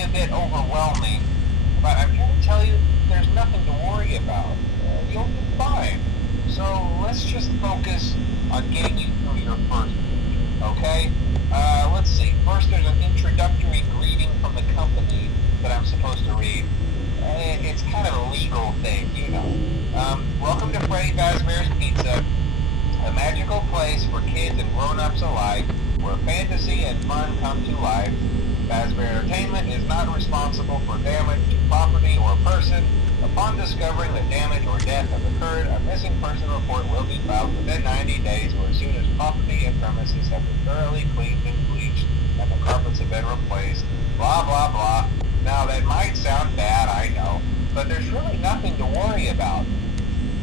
be a bit overwhelming, but I'm here to tell you there's nothing to worry about. You'll be fine. So let's just focus on getting you through your first week, okay? Let's see. First, there's an introductory greeting from the company that I'm supposed to read. It's kind of a legal thing, you know. Welcome to Freddy Fazbear's Pizza, a magical place for kids and grown-ups alike, where fantasy and fun come to life. Fazbear Entertainment is not responsible for damage to property or person. Upon discovering that damage or death has occurred, a missing person report will be filed within 90 days or as soon as property and premises have been thoroughly cleaned and bleached and the carpets have been replaced. Blah, blah, blah. Now, that might sound bad, I know, but there's really nothing to worry about.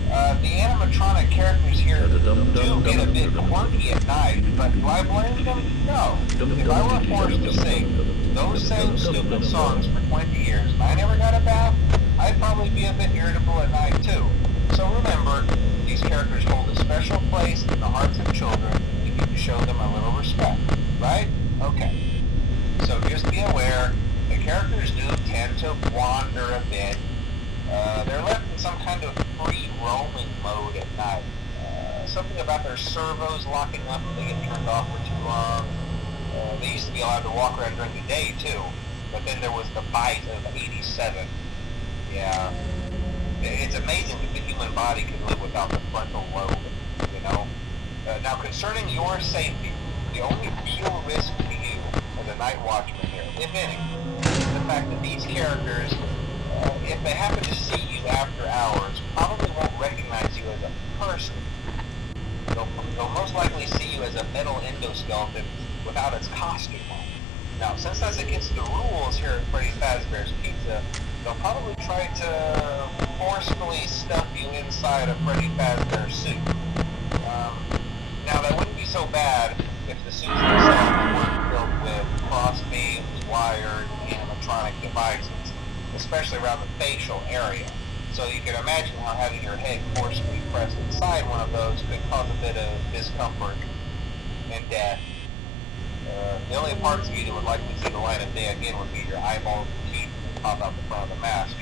The animatronic characters here do get a bit quirky at night, but do I blame them? No. If I were forced to sing those same stupid songs for 20 years and I never got a bath, I'd probably be a bit irritable at night too. So remember, these characters hold a special place in the hearts of children, and we need to show them a little respect, right? Okay. So just be aware, the characters do tend to wander a bit. They're left in some kind of free roaming mode at night. Something about their servos locking up if they get turned off for too long. They used to be allowed to walk around during the day too, but then there was the bite of 87. Yeah, it's amazing that the human body can live without the frontal lobe, you know. Now concerning your safety, the only real risk to you as a night watchman here, if any, is the fact that these characters, if they happen to see you after hours, probably won't recognize you as a person. They'll most likely see you as a metal endoskeleton without its costume on. Now, since that's against the rules here at Freddy Fazbear's Pizza, they'll probably try to forcefully stuff you inside a Freddy Fazbear suit. Now, that wouldn't be so bad if the suits themselves weren't filled with cross-beams, wired, animatronic devices, especially around the facial area. So you can imagine how having your head forcefully pressed inside one of those could cause a bit of discomfort and death. The only parts of you that would likely see the light of day again would be your eyeballs and teeth that pop out the front of the mask.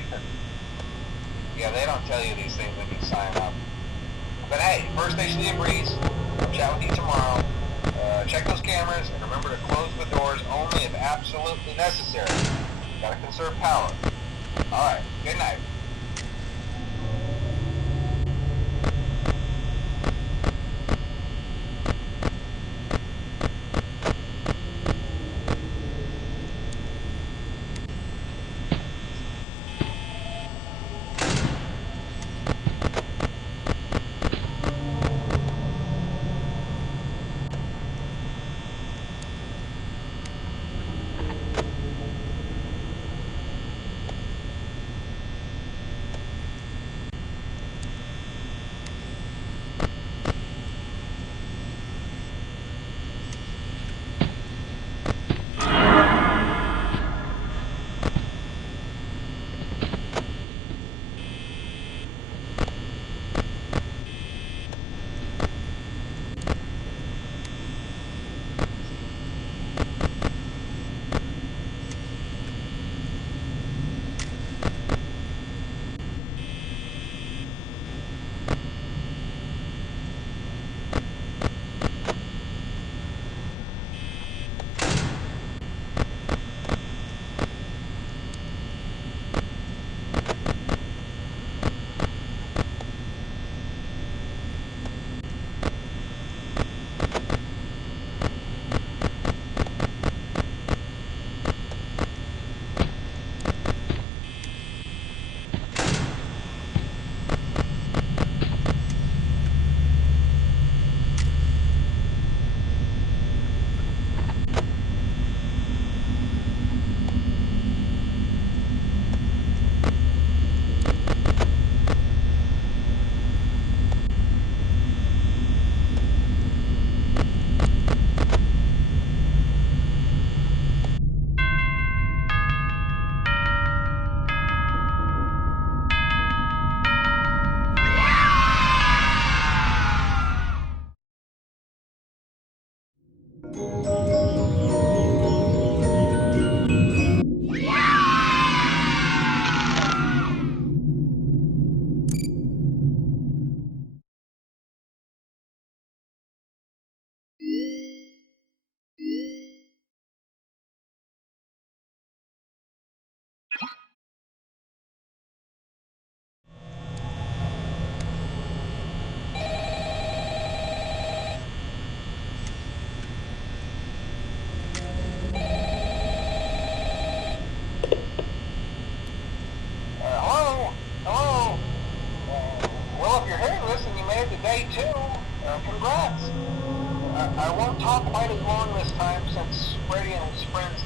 Yeah, they don't tell you these things when you sign up. But hey, first station of the breeze. I'll chat with you tomorrow. Check those cameras and remember to close the doors only if absolutely necessary. Gotta conserve power. Alright, good night.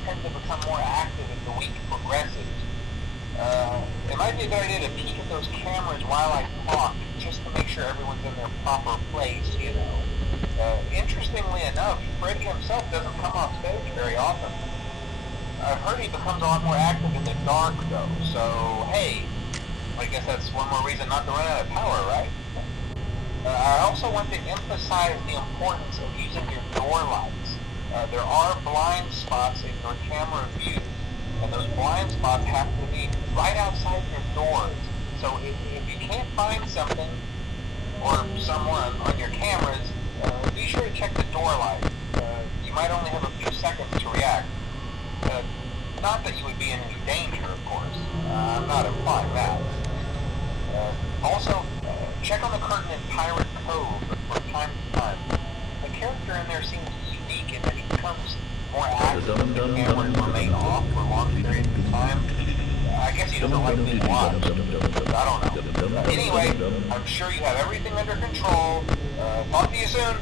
tend to become more active as the week progresses. It might be a good idea to peek at those cameras while I talk, just to make sure everyone's in their proper place, you know. Interestingly enough, Freddy himself doesn't come off stage very often. I've heard he becomes a lot more active in the dark, though, so hey, I guess that's one more reason not to run out of power, right? I also want to emphasize the importance of using your door lights. There are blind spots in your camera view, and those blind spots have to be right outside your doors. So if you can't find something or someone on your cameras, be sure to check the door light. You might only have a few seconds to react. Not that you would be in any danger, of course. I'm not implying that. Also, check on the curtain in Pirate Cove from time to time. The character in there seems unique in that he becomes more active if the cameras remain off for long periods of time. I guess he doesn't like being watched. I don't know. Anyway, I'm sure you have everything under control. Talk to you soon.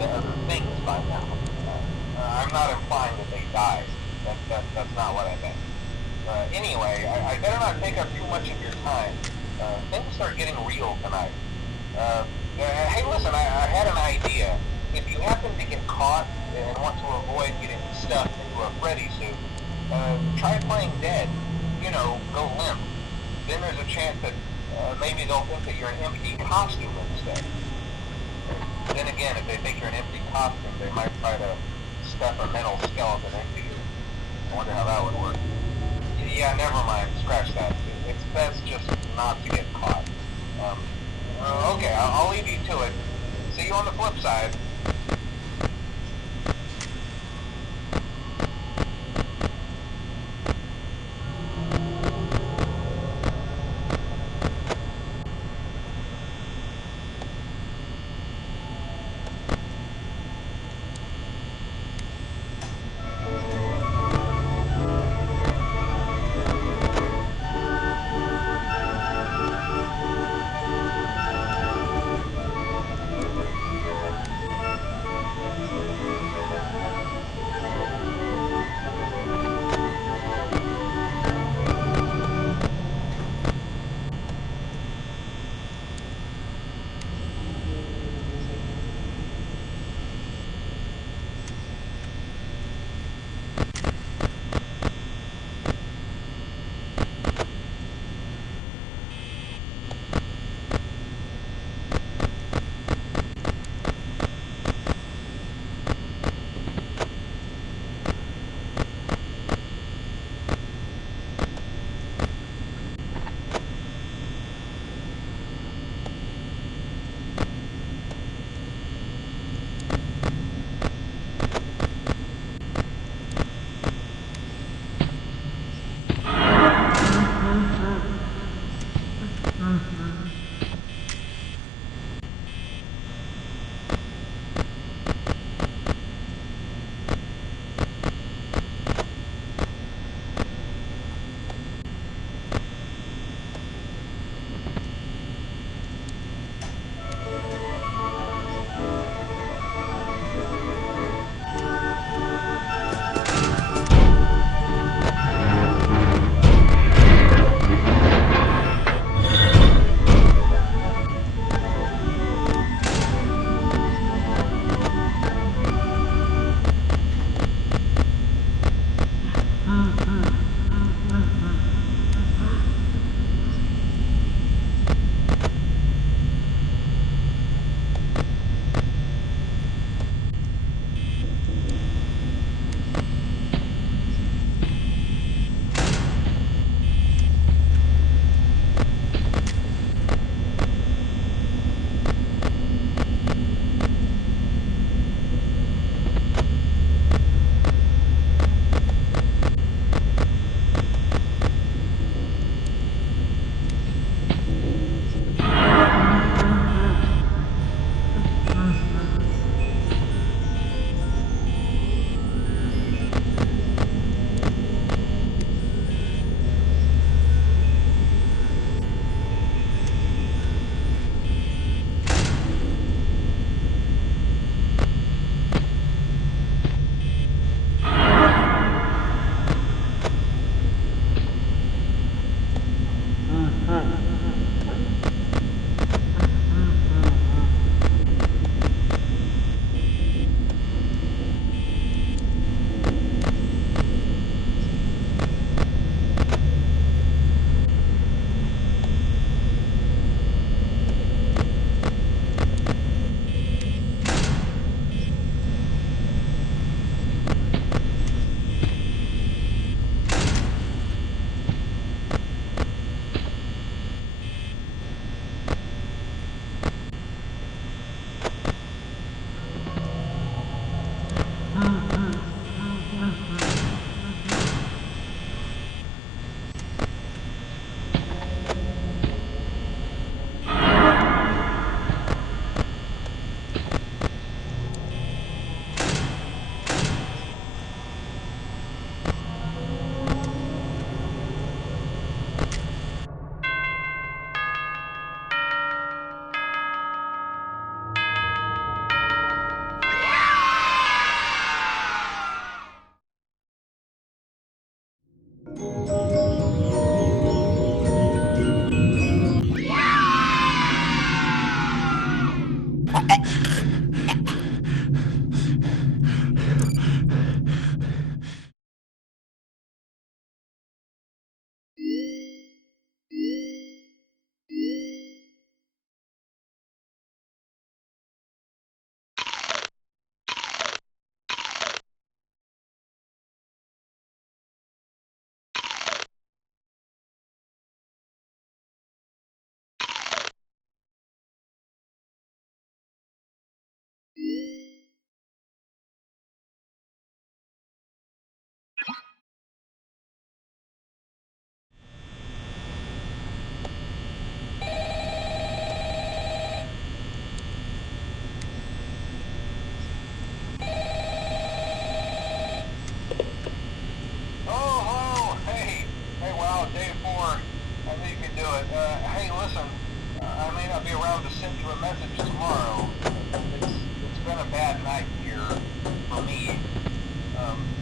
on to other things by now. I'm not implying that they died. That's not what I meant. Anyway, I better not take up too much of your time. Things are getting real tonight. Hey, listen, I had an idea. If you happen to get caught and want to avoid getting stuffed into a Freddy suit, try playing dead. You know, go limp. Then there's a chance that maybe they'll think that you're an empty costume instead. Then again, if they think you're an empty costume, they might try to stuff a metal skeleton into you. I wonder how that would work. Yeah, never mind. Scratch that. It's best just not to get caught. Okay, I'll leave you to it. See you on the flip side.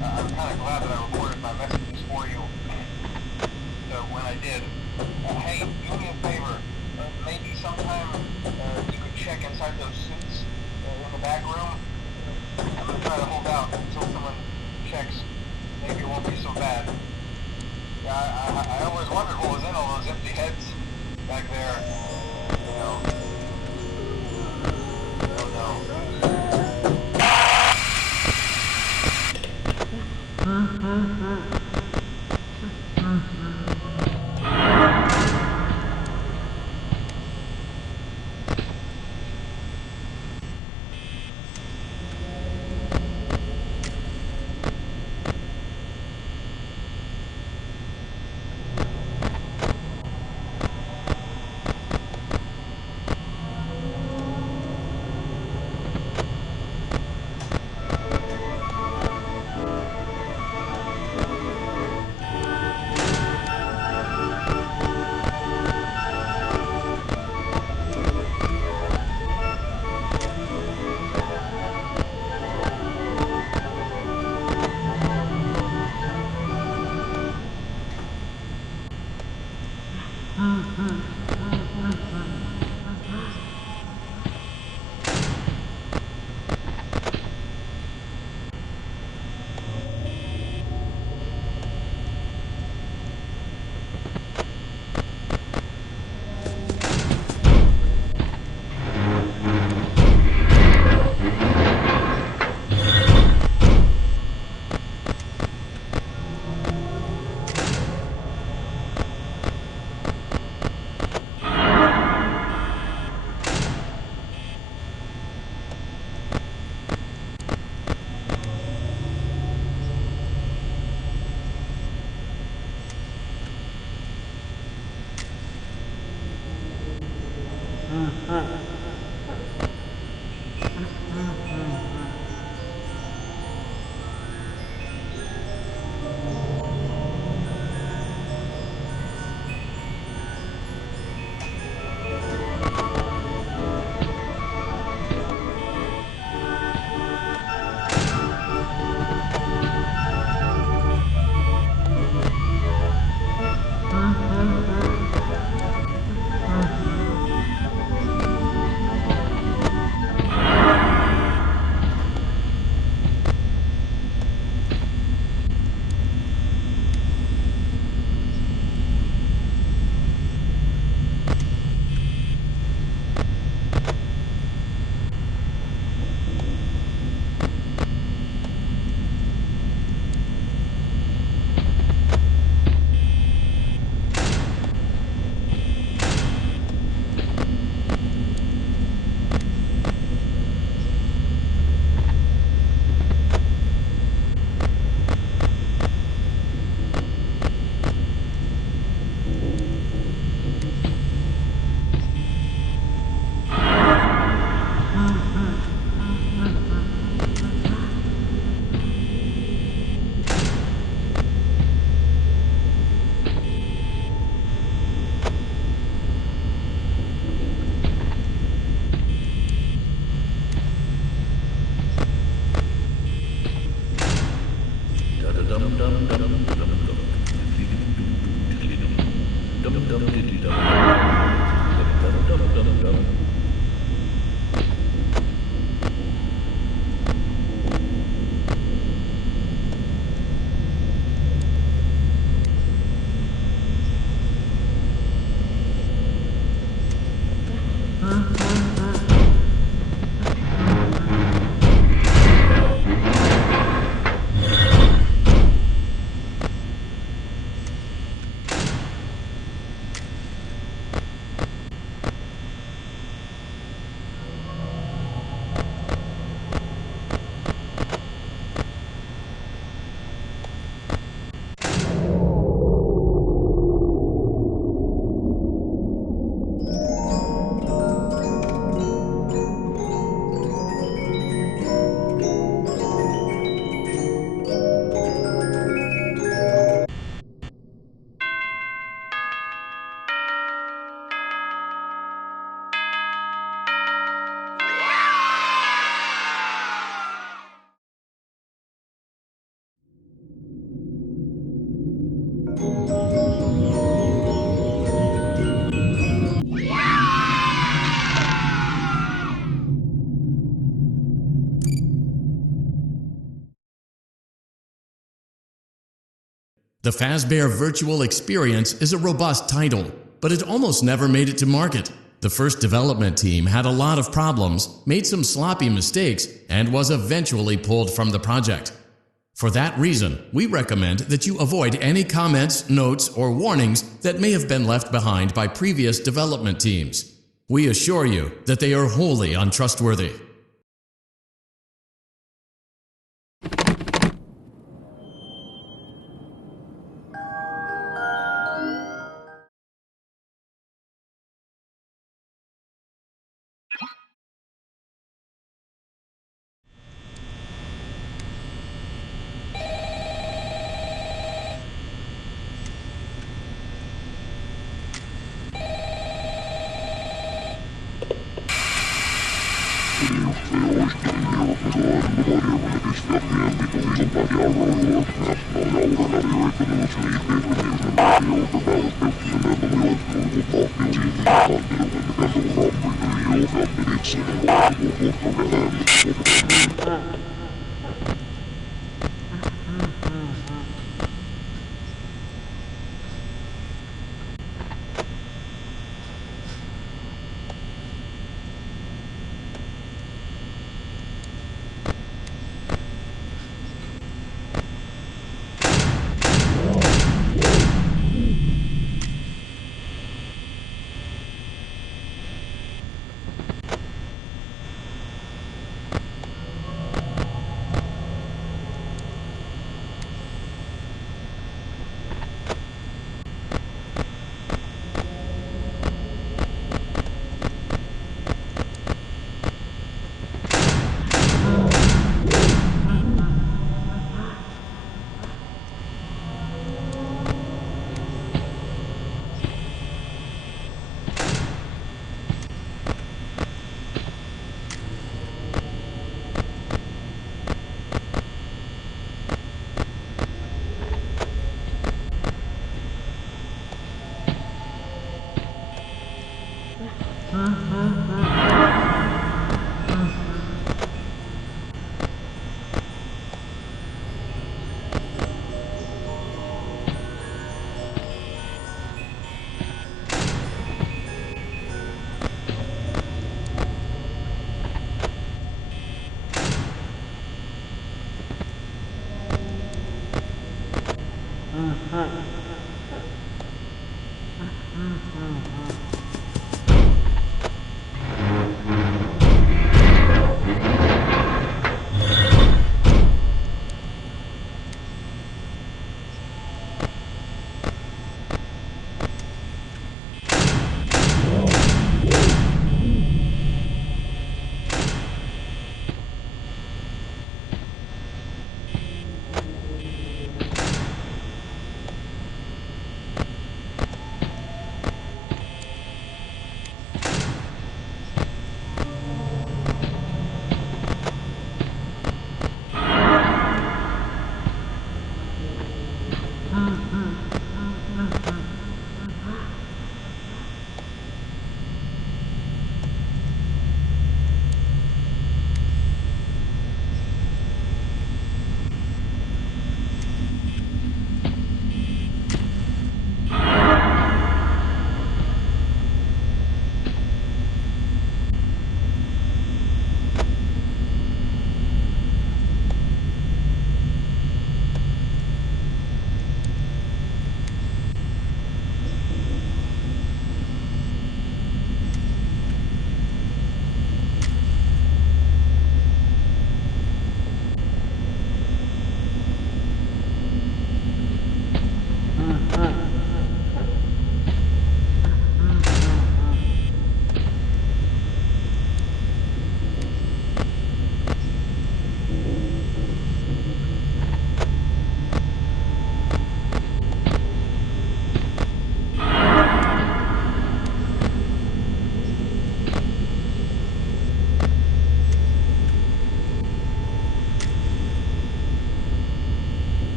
I'm kind of glad that I recorded my messages for you when I did. Hey, do me a favor. Maybe sometime you could check inside those suits in the back room. I'm going to try to hold out until someone checks. Maybe it won't be so bad. Yeah, I always wondered what was in all those empty heads back there. You know. Oh no. The Fazbear Virtual Experience is a robust title, but it almost never made it to market. The first development team had a lot of problems, made some sloppy mistakes, and was eventually pulled from the project. For that reason, we recommend that you avoid any comments, notes, or warnings that may have been left behind by previous development teams. We assure you that they are wholly untrustworthy.